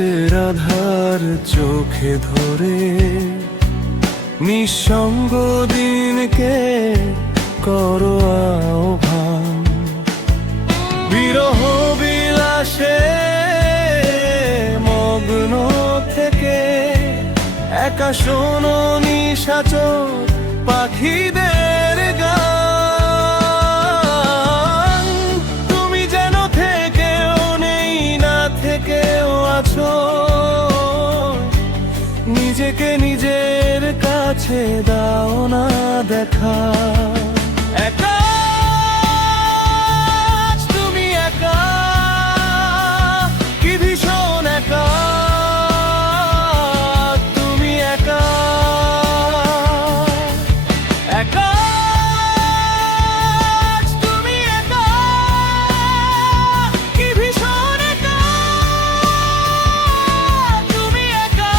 রাতের আধার চোখে ধরে নিঃসঙ্গ দিনকে করো আহ্বান। বিরহ বিলাসে মগ্ন থেকে একা শোনো নিশাচর পাখিদের গান। তুমি যেন থেকেও নেই, না থেকেও আছো, নিজেকে নিজের কাছে দাও না দেখা। একা তুমি একা, কি ভীষণ একা তুমি একা। একা তুমি একা, কি ভীষণ একা তুমি একা।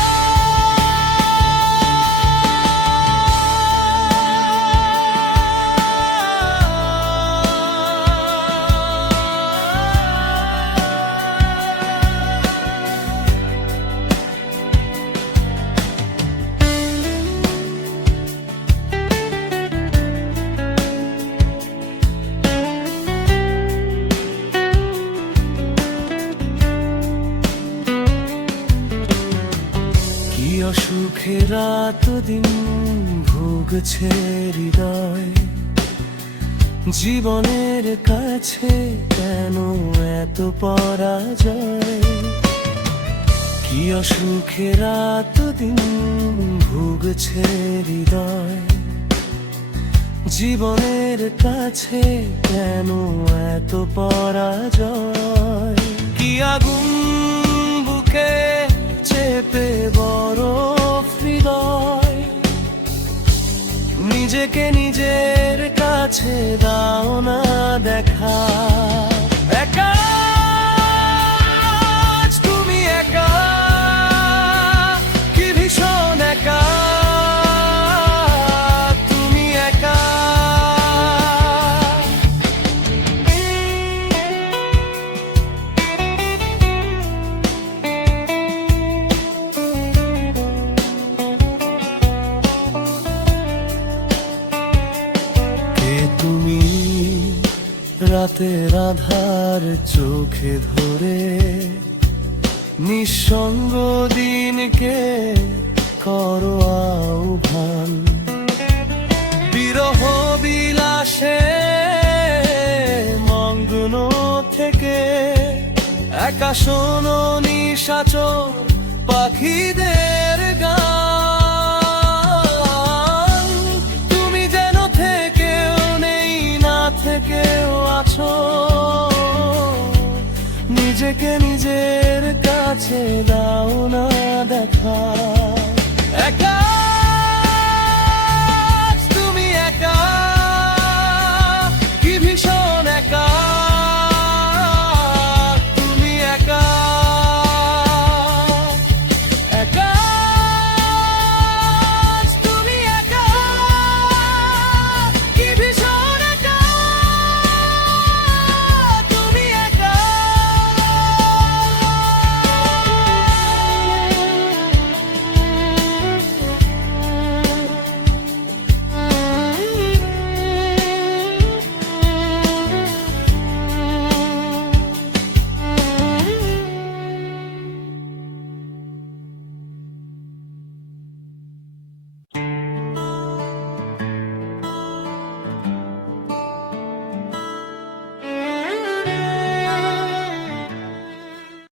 কি অসুখে রাত দিন ভুগছে হৃদয়, জীবনের কাছে কেন এত পরাজয়। কি অসুখে রাত দিন ভুগছে হৃদয়, জীবনের কাছে কেন এত পরাজয়। কি আগুন বুকে চেপে বড় হৃদয়, নিজেকে নিজের কাছে দাও না দেখা। একা তুমি একা, কি ভীষণ একা তুমি একা। তুমি রাতের আধার চোখে ধরে নিঃসঙ্গ দিনকে করো আহ্বান। বিরহ বিলাসে মগ্ন থেকে একা শোনো নিশাচর পাখিদের গান। তুমি যেন থেকেও নেই, না থেকেও আছো, নিজেকে নিজের কাছে দাও না দেখা।